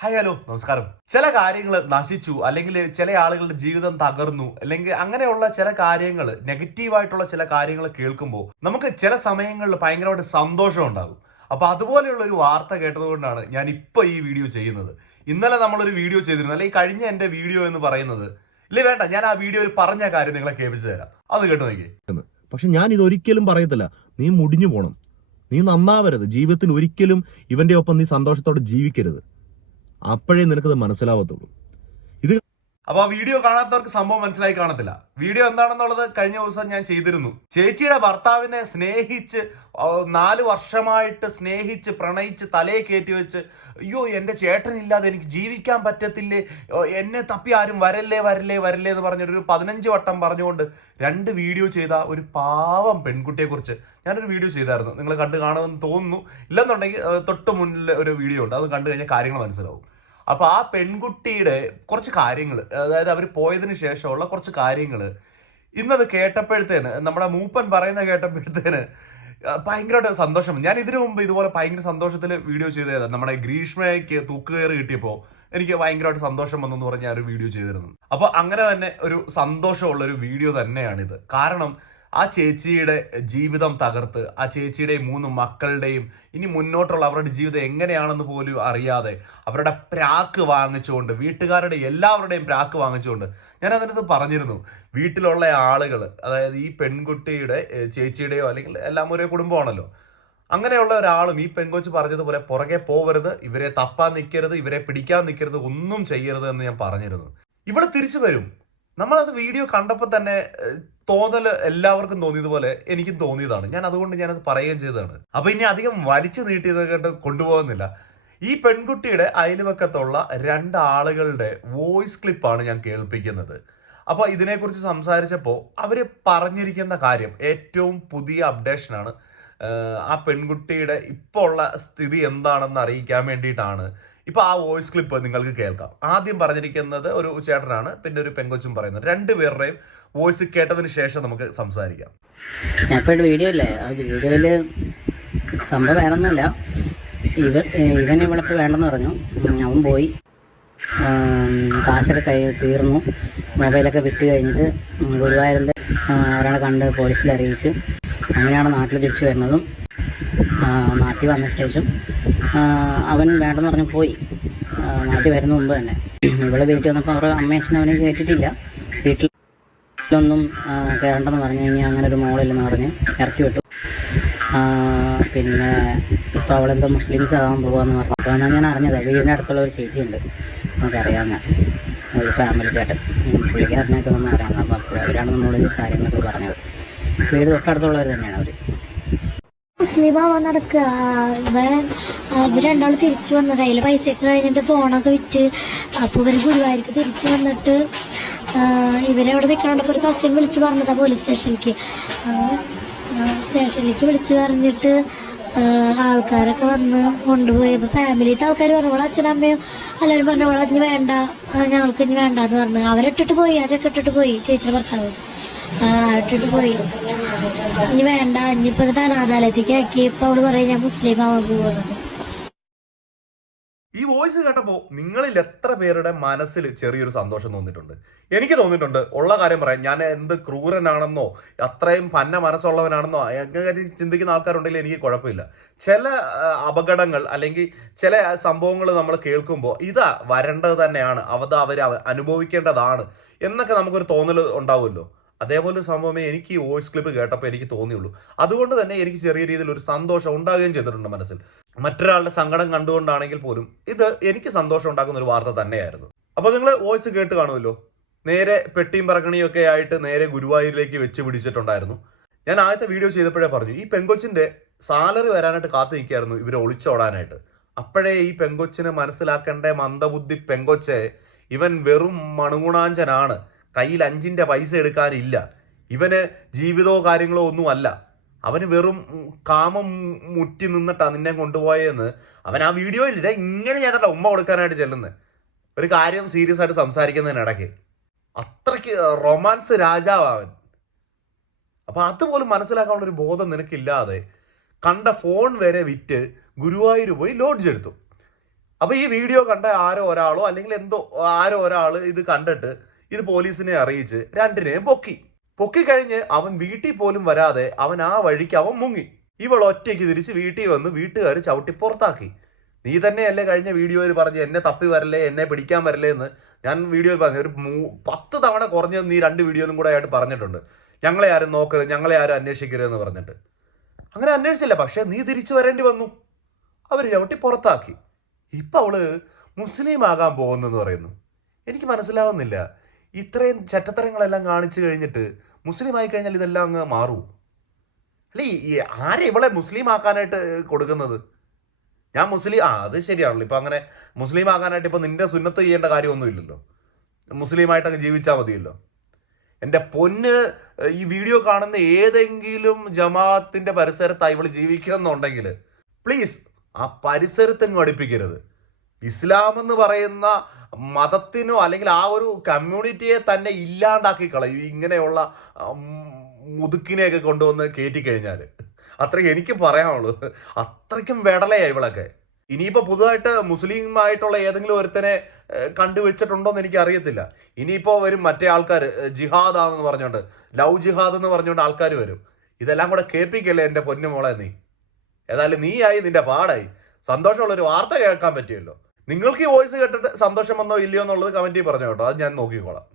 Hi hello. നമസ്കാരം. ചില കാര്യങ്ങൾ നശിച്ചു അല്ലെങ്കിൽ ചില ആളുകളുടെ ജീവിതം തകർന്നു അല്ലെങ്കിൽ അങ്ങനെയുള്ള ചില കാര്യങ്ങൾ നെഗറ്റീവായിട്ടുള്ള ചില കാര്യങ്ങൾ കേൾക്കുമ്പോൾ നമുക്ക് ചില സമയങ്ങളിൽ ഭയങ്കരമായിട്ട് സന്തോഷം ഉണ്ടാകും. അപ്പൊ അതുപോലെയുള്ള ഒരു വാർത്ത കേട്ടതുകൊണ്ടാണ് ഞാൻ ഇപ്പൊ ഈ വീഡിയോ ചെയ്യുന്നത്. ഇന്നലെ നമ്മളൊരു വീഡിയോ ചെയ്തിരുന്നു. അല്ലെങ്കിൽ കഴിഞ്ഞ എന്റെ വീഡിയോ എന്ന് പറയുന്നത്. ഇല്ലേ വേണ്ട ഞാൻ ആ വീഡിയോയിൽ പറഞ്ഞ കാര്യം നിങ്ങളെ കേൾപ്പിച്ചു തരാം. അത് കേട്ടോ നോക്കി പക്ഷെ ഞാൻ ഇത് ഒരിക്കലും പറയത്തില്ല. നീ മുടിഞ്ഞു പോണം. നീ നന്നാവരുത്. ജീവിതത്തിൽ ഒരിക്കലും ഇവന്റെ ഒപ്പം നീ സന്തോഷത്തോടെ ജീവിക്കരുത്. അപ്പോഴേ നിനക്കത് മനസ്സിലാവത്തുള്ളൂ. ഇത് അപ്പൊ ആ വീഡിയോ കാണാത്തവർക്ക് സംഭവം മനസ്സിലായി കാണത്തില്ല. വീഡിയോ എന്താണെന്നുള്ളത് കഴിഞ്ഞ ദിവസം ഞാൻ ചെയ്തിരുന്നു. ചേച്ചിയുടെ ഭർത്താവിനെ സ്നേഹിച്ച് നാല് വർഷമായിട്ട് സ്നേഹിച്ച് പ്രണയിച്ച് തലയെ കയറ്റി വെച്ച് അയ്യോ എന്റെ ചേട്ടനില്ലാതെ എനിക്ക് ജീവിക്കാൻ പറ്റത്തില്ലേ? എന്നെ തപ്പി ആരും വരല്ലേ വരല്ലേ വരല്ലേ എന്ന് പറഞ്ഞൊരു പതിനഞ്ച് വട്ടം പറഞ്ഞുകൊണ്ട് രണ്ട് വീഡിയോ ചെയ്ത ഒരു പാവം പെൺകുട്ടിയെക്കുറിച്ച് ഞാനൊരു വീഡിയോ ചെയ്തായിരുന്നു. നിങ്ങൾ കണ്ടു കാണുമെന്ന് തോന്നുന്നു. ഇല്ലെന്നുണ്ടെങ്കിൽ തൊട്ട് മുന്നിൽ ഒരു വീഡിയോ ഉണ്ട്. അത് കണ്ടു കഴിഞ്ഞാൽ കാര്യങ്ങൾ മനസ്സിലാവും. അപ്പൊ ആ പെൺകുട്ടിയുടെ കുറച്ച് കാര്യങ്ങൾ അതായത് അവർ പോയതിനു ശേഷമുള്ള കുറച്ച് കാര്യങ്ങൾ ഇന്നത് കേട്ടപ്പോഴത്തേന് നമ്മുടെ മൂപ്പൻ പറയുന്ന കേട്ടപ്പോഴത്തേന് ഭയങ്കരമായിട്ട് സന്തോഷം. ഞാൻ ഇതിനു മുമ്പ് ഇതുപോലെ ഭയങ്കര സന്തോഷത്തിൽ വീഡിയോ ചെയ്തത്. നമ്മുടെ ഗ്രീഷ്മയ്ക്ക് തൂക്കുകയറ് കിട്ടിയപ്പോൾ എനിക്ക് ഭയങ്കരമായിട്ട് സന്തോഷം വന്നു എന്ന് പറഞ്ഞ് ഞാൻ ഒരു വീഡിയോ ചെയ്തിരുന്നു. അപ്പോൾ അങ്ങനെ തന്നെ ഒരു സന്തോഷമുള്ള ഒരു വീഡിയോ തന്നെയാണിത്. കാരണം ആ ചേച്ചിയുടെ ജീവിതം തകർത്ത് ആ ചേച്ചിയുടെയും മൂന്ന് മക്കളുടെയും ഇനി മുന്നോട്ടുള്ള അവരുടെ ജീവിതം എങ്ങനെയാണെന്ന് പോലും അറിയാതെ അവരുടെ പ്രാക്ക് വാങ്ങിച്ചുകൊണ്ട് വീട്ടുകാരുടെ എല്ലാവരുടെയും പ്രാക്ക് വാങ്ങിച്ചുകൊണ്ട് ഞാൻ അതിനകത്ത് പറഞ്ഞിരുന്നു വീട്ടിലുള്ള ആളുകൾ അതായത് ഈ പെൺകുട്ടിയുടെ ചേച്ചിയുടെയോ അല്ലെങ്കിൽ എല്ലാം ഒരേ കുടുംബമാണല്ലോ. അങ്ങനെയുള്ള ഒരാളും ഈ പെൺകൊച്ച് പറഞ്ഞതുപോലെ പുറകെ പോവരുത് ഇവരെ തപ്പാൻ നിൽക്കരുത് ഇവരെ പിടിക്കാൻ നിൽക്കരുത് ഒന്നും ചെയ്യരുത് എന്ന് ഞാൻ പറഞ്ഞിരുന്നു. ഇവിടെ തിരിച്ചു വരും. നമ്മളത് വീഡിയോ കണ്ടപ്പോൾ തന്നെ തോന്നൽ എല്ലാവർക്കും തോന്നിയതുപോലെ എനിക്കും തോന്നിയതാണ്. ഞാൻ അതുകൊണ്ട് ഞാനത് പറയുകയും ചെയ്തതാണ്. അപ്പൊ ഇനി അധികം വലിച്ചു നീട്ടിയത് കേട്ട് കൊണ്ടുപോകുന്നില്ല. ഈ പെൺകുട്ടിയുടെ അയൽവക്കത്തുള്ള രണ്ട് ആളുകളുടെ വോയിസ് ക്ലിപ്പാണ് ഞാൻ കേൾപ്പിക്കുന്നത്. അപ്പോൾ ഇതിനെക്കുറിച്ച് സംസാരിച്ചപ്പോൾ അവർ പറഞ്ഞിരിക്കുന്ന കാര്യം ഏറ്റവും പുതിയ അപ്ഡേഷനാണ്. ആ പെൺകുട്ടിയുടെ ഇപ്പോൾ ഉള്ള സ്ഥിതി എന്താണെന്ന് അറിയിക്കാൻ വേണ്ടിയിട്ടാണ്. ഇപ്പൊ ആ വോയിസ് ക്ലിപ്പ് നിങ്ങൾക്ക് കേൾക്കാം. ആദ്യം പറഞ്ഞിരിക്കുന്നത് ഒരു ചേട്ടനാണ് പിന്നെ ഒരു പെങ്കൊച്ചും പറയുന്നത്. രണ്ടുപേരുടെയും വോയിസ് കേട്ടതിന് ശേഷം നമുക്ക് സംസാരിക്കാം. ഇപ്പോൾ വീഡിയോ ഇല്ലേ ആ വീഡിയോയിൽ സംഭവം ഇവൻ ഇവൻ ഇവളിപ്പോൾ വേണ്ടെന്ന് പറഞ്ഞു. അവൻ പോയി. കാശൊക്കെ കൈ തീർന്നു. മൊബൈലൊക്കെ വിറ്റ് കഴിഞ്ഞിട്ട് ഗുരുവായൂരിന്റെ ഒരാളെ കണ്ട് പോലീസിൽ അറിയിച്ച് അങ്ങനെയാണ് നാട്ടിൽ തിരിച്ചു വരുന്നതും. നാട്ടിൽ വന്ന ശേഷം അവൻ വേണ്ടെന്ന് പറഞ്ഞ് പോയി. നാട്ടിൽ വരുന്ന മുമ്പ് തന്നെ. ഇവിടെ വീട്ടിൽ വന്നപ്പോൾ അവരുടെ അമ്മയച്ഛൻ അവനെ കേട്ടിട്ടില്ല. വീട്ടിലൊന്നും കയറണ്ടെന്ന് പറഞ്ഞു കഴിഞ്ഞാൽ അങ്ങനെ ഒരു മോളില്ലെന്ന് പറഞ്ഞ് ഇറക്കി വിട്ടു. പിന്നെ ഇപ്പോൾ അവളെന്തോ മുസ്ലിംസ് ആകാൻ പോകാന്ന് പറഞ്ഞു അതാണ് ഞാൻ അറിഞ്ഞത്. വീടിന്റെ അടുത്തുള്ള ഒരു ചേച്ചിയുണ്ട്. നമുക്കറിയാവുന്ന ഒരു ഫാമിലി ചേട്ടൻ. ഉം, പുള്ളിക്കാരനെയൊക്കെ നമ്മൾ അറിയാവുന്ന അപ്പോൾ അവരാണ് നമ്മളോട് കാര്യങ്ങളൊക്കെ പറഞ്ഞത്. വീട് തൊട്ടടുത്തുള്ളവർ തന്നെയാണ് അവർ മുസ്ലിമാവാൻ നടക്കുക. ഇവൻ ഇവർ രണ്ടാൾ തിരിച്ചു വന്നു കയ്യിൽ പൈസയൊക്കെ കഴിഞ്ഞിട്ട് ഫോണൊക്കെ വിറ്റ് അപ്പോൾ ഇവർ ഗുരുവായൂർക്ക് തിരിച്ചു വന്നിട്ട് ഇവരവിടെ നിൽക്കണോണ്ടപ്പോൾ ഒരു കസിൻ വിളിച്ച് പറഞ്ഞതാ പോലീസ് സ്റ്റേഷനിലേക്ക് സ്റ്റേഷനിലേക്ക് വിളിച്ച് പറഞ്ഞിട്ട് ആൾക്കാരൊക്കെ വന്ന് കൊണ്ടുപോയി. അപ്പോൾ ഫാമിലിത്തെ ആൾക്കാർ പറഞ്ഞു അവളെ അച്ഛനമ്മയും എല്ലാവരും പറഞ്ഞു അവളെ വേണ്ട ഞങ്ങൾക്ക് ഇനി വേണ്ട എന്ന് പറഞ്ഞു. അവരിട്ടിട്ട് പോയി ആ ചെക്ക ഇട്ടിട്ട് പോയി ചേച്ചിയുടെ ഭർത്താവ്. ഇട്ടിട്ട് പോയി. ഇനി വേണ്ട ഇനിയിപ്പോ എന്നിട്ട് അനാഥാലയത്തേക്ക് ആക്കി. ഇപ്പൊ അവൾ പറയും ഞാൻ മുസ്ലിം ആവാൻ ഈ വോയിസ് കേട്ടപ്പോൾ നിങ്ങളിൽ എത്ര പേരുടെ മനസ്സിൽ ചെറിയൊരു സന്തോഷം തോന്നിയിട്ടുണ്ട്? എനിക്ക് തോന്നിയിട്ടുണ്ട് ഉള്ള കാര്യം പറയാം. ഞാൻ എന്ത് ക്രൂരനാണെന്നോ അത്രയും പന്ന മനസ്സുള്ളവനാണെന്നോ അങ്ങനെ ചിന്തിക്കുന്ന ആൾക്കാരുണ്ടെങ്കിൽ എനിക്ക് കുഴപ്പമില്ല. ചില അപകടങ്ങൾ അല്ലെങ്കിൽ ചില സംഭവങ്ങൾ നമ്മൾ കേൾക്കുമ്പോൾ ഇതാ വരേണ്ടത് തന്നെയാണ്. അവത് അവർ അനുഭവിക്കേണ്ടതാണ്. എന്നൊക്കെ നമുക്കൊരു തോന്നൽ ഉണ്ടാവുമല്ലോ. അതേപോലെ ഒരു സംഭവമേ എനിക്ക് ഈ വോയിസ് ക്ലിപ്പ് കേട്ടപ്പോൾ എനിക്ക് തോന്നിയുള്ളൂ. അതുകൊണ്ട് തന്നെ എനിക്ക് ചെറിയ രീതിയിൽ ഒരു സന്തോഷം ഉണ്ടാകുകയും ചെയ്തിട്ടുണ്ട് മനസ്സിൽ. മറ്റൊരാളുടെ സങ്കടം കണ്ടുകൊണ്ടാണെങ്കിൽ പോലും ഇത് എനിക്ക് സന്തോഷം ഉണ്ടാക്കുന്ന ഒരു വാർത്ത തന്നെയായിരുന്നു. അപ്പോൾ നിങ്ങൾ വോയിസ് കേട്ട് കാണുമല്ലോ? നേരെ പെട്ടിയും പറക്കണിയൊക്കെ ആയിട്ട് നേരെ ഗുരുവായൂരിലേക്ക് വെച്ച് പിടിച്ചിട്ടുണ്ടായിരുന്നു. ഞാൻ ആദ്യത്തെ വീഡിയോ ചെയ്തപ്പോഴേ പറഞ്ഞു ഈ പെങ്കൊച്ചിന്റെ സാലറി വരാനായിട്ട് കാത്തു നിൽക്കുകയായിരുന്നു ഇവരെ ഒളിച്ചോടാനായിട്ട്. അപ്പോഴേ ഈ പെങ്കൊച്ചിനെ മനസ്സിലാക്കേണ്ട മന്ദബുദ്ധി പെങ്കൊച്ചെ ഇവൻ വെറും മണുകുണാഞ്ചനാണ് കയ്യിൽ അഞ്ചിന്റെ പൈസ എടുക്കാനില്ല. ഇവന് ജീവിതമോ കാര്യങ്ങളോ ഒന്നുമല്ല. അവന് വെറും കാമം മുറ്റി നിന്നിട്ടാണ് നിന്നെ കൊണ്ടുപോയെന്ന്. അവൻ ആ വീഡിയോയിൽ ഇതാ ഇങ്ങനെ ചെയ്തിട്ടാ ഉമ്മ കൊടുക്കാനായിട്ട് ചെല്ലുന്നത് ഒരു കാര്യം സീരിയസ് ആയിട്ട് സംസാരിക്കുന്നതിനിടയ്ക്ക്. അത്രയ്ക്ക് റൊമാൻസ് രാജാവ് അവൻ അപ്പൊ അതുപോലും മനസ്സിലാക്കാനുള്ള ഒരു ബോധം നിനക്കില്ലാതെ കണ്ട ഫോൺ വരെ വിറ്റ് ഗുരുവായൂർ പോയി ലോഡ്ജ് എടുത്തു. അപ്പോൾ ഈ വീഡിയോ കണ്ട ആരോ ഒരാളോ അല്ലെങ്കിൽ എന്തോ ആരോ ഒരാൾ ഇത് കണ്ടിട്ട് ഇത് പോലീസിനെ അറിയിച്ച് രണ്ടിനെയും പൊക്കി. പൊക്കി കഴിഞ്ഞ് അവൻ വീട്ടിൽ പോലും വരാതെ അവൻ ആ വഴിക്ക് അവൻ മുങ്ങി. ഇവൾ ഒറ്റയ്ക്ക് തിരിച്ച് വീട്ടിൽ വന്ന് വീട്ടുകാർ ചവിട്ടി പുറത്താക്കി. നീ തന്നെയല്ലേ കഴിഞ്ഞ വീഡിയോയിൽ പറഞ്ഞ് എന്നെ തപ്പി വരല്ലേ എന്നെ പിടിക്കാൻ വരല്ലേ എന്ന് ഞാൻ വീഡിയോയിൽ പറഞ്ഞു ഒരു മൂ- പത്ത് തവണ കുറഞ്ഞത് നീ രണ്ട് വീഡിയോയിലും കൂടെ ആയിട്ട് പറഞ്ഞിട്ടുണ്ട്. ഞങ്ങളെ ആരും നോക്കരുത് ഞങ്ങളെ ആരും അന്വേഷിക്കരുത് എന്ന് പറഞ്ഞിട്ട്. അങ്ങനെ അന്വേഷിച്ചില്ല പക്ഷേ നീ തിരിച്ചു വരേണ്ടി വന്നു. അവർ ചവിട്ടി പുറത്താക്കി. ഇപ്പം അവൾ മുസ്ലിം ആകാൻ പോകുന്നെന്ന് പറയുന്നു. എനിക്ക് മനസ്സിലാവുന്നില്ല. ഇത്രയും ചറ്റത്തരങ്ങളെല്ലാം കാണിച്ചു കഴിഞ്ഞിട്ട് മുസ്ലിം ആയി കഴിഞ്ഞാൽ ഇതെല്ലാം അങ്ങ് മാറുമോ അല്ല ആരെ ഇവളെ മുസ്ലിം ആക്കാനായിട്ട് കൊടുക്കുന്നത്? ഞാൻ മുസ്ലിം ആ അത് ശരിയാണല്ലോ. ഇപ്പൊ അങ്ങനെ മുസ്ലിം ആകാനായിട്ട് ഇപ്പൊ നിന്റെ സുന്നത്ത് ചെയ്യേണ്ട കാര്യമൊന്നുമില്ലല്ലോ. അങ്ങ് ജീവിച്ചാൽ മതിയല്ലോ. എന്റെ പൊന്ന് ഈ വീഡിയോ കാണുന്ന ഏതെങ്കിലും ജമാഅത്തിന്റെ പരിസരത്തായി ഇവൾ ജീവിക്കുന്നുണ്ടെങ്കിൽ പ്ലീസ് ആ പരിസരത്തെങ്ങും അടുപ്പിക്കരുത്. ഇസ്ലാം എന്ന് പറയുന്ന മതത്തിനോ അല്ലെങ്കിൽ ആ ഒരു കമ്മ്യൂണിറ്റിയെ തന്നെ ഇല്ലാണ്ടാക്കി കളയും. ഇങ്ങനെയുള്ള മുതുക്കിനെയൊക്കെ കൊണ്ടുവന്ന് കയറ്റി കഴിഞ്ഞാൽ അത്രയും എനിക്ക് പറയാനുള്ളൂ. അത്രയ്ക്കും വെടലയാ ഇവളൊക്കെ. ഇനിയിപ്പോൾ പുതുതായിട്ട് മുസ്ലിമായിട്ടുള്ള ഏതെങ്കിലും ഒരുത്തനെ എന്ന് എനിക്ക് അറിയത്തില്ല. ഇനിയിപ്പോൾ വരും മറ്റേ ആൾക്കാർ ജിഹാദാന്ന് പറഞ്ഞുകൊണ്ട് ലവ് ജിഹാദ് എന്ന് പറഞ്ഞുകൊണ്ട് ആൾക്കാർ വരും. ഇതെല്ലാം കൂടെ കേൾപ്പിക്കല്ലേ എന്റെ പൊന്നു മോളെ നീ? ഏതായാലും നീയായി നിന്റെ പാടായി. സന്തോഷമുള്ളൊരു വാർത്ത കേൾക്കാൻ പറ്റിയല്ലോ. നിങ്ങൾക്ക് ഈ വോയിസ് കേട്ടിട്ട് സന്തോഷം വന്നോ ഇല്ലയോ എന്നുള്ളത് കമന്റിൽ പറഞ്ഞു കേട്ടോ അത് ഞാൻ നോക്കിക്കോളാം.